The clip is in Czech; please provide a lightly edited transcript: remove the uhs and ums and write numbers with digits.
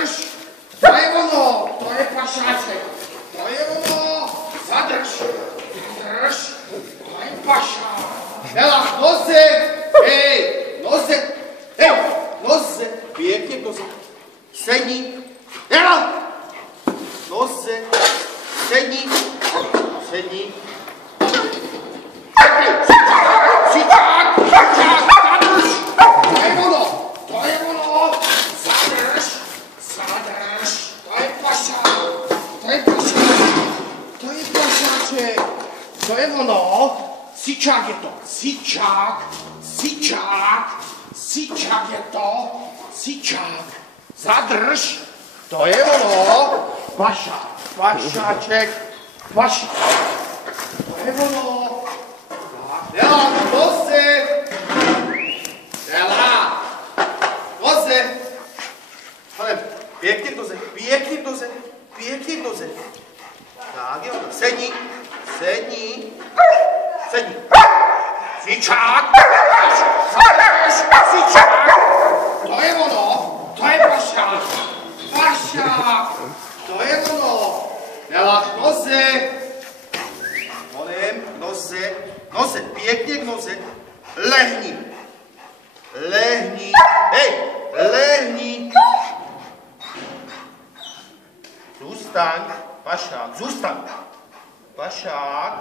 zadrž, to je ono, to je pašáček, to je ono, zadrž, to je pašák. Hela, noze, hej, noze, pěkně noze, sedni, hela, noze, sedni, Sičák, zadrž, to je ono, zadrž, to je pašák, to je ono, sičák je to, sičák je to, zadrž, to je ono, pašáček, to je ono, Dela, noze, ale pěkně noze, tak jo, sedni, sičák, to je ono, to je pašák, to je ono, Dela, noze, pěkně k noze, lehni, zůstaň, pašák,